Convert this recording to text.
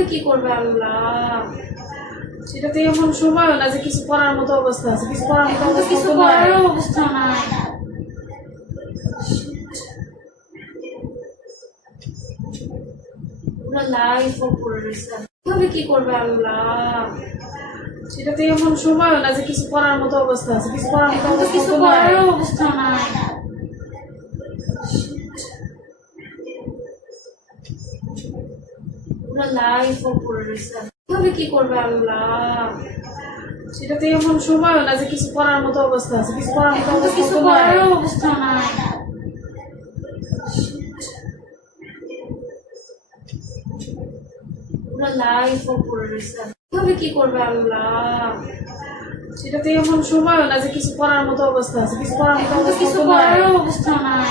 কিভাবে কি করবে আল্লাহ, সেটা তো এখন সময়ও না যে কিছু করার মতো অবস্থা আছে, কিছু করার মতো অবস্থা কিছু তো নাই। করার অবস্থা নাই। পুরো লাইফ পড়ে রয়েছে, কিভাবে কি করবে আল্লাহ, সেটা তো এখন সময়ও না যে কিছু করার মতো অবস্থা আছে, কিছু করার মতো অবস্থা কিছু তো নাই। করার অবস্থা নাই। পুরো লাইফ পড়ে রয়েছে, কিভাবে কি করবে আল্লাহ, সেটা তো এখন সময়ও না যে কিছু করার মতো অবস্থা আছে, কিছু করার মতো অবস্থা কিছু তো নাই। করার অবস্থা নাই। পুরো লাইফ পড়ে রয়েছে, কিভাবে কি করবে আল্লাহ, সেটা তো এখন সময়ও না যে কিছু করার মতো অবস্থা আছে, কিছু করার মতো অবস্থা কিছু তো নাই। করার অবস্থা নাই।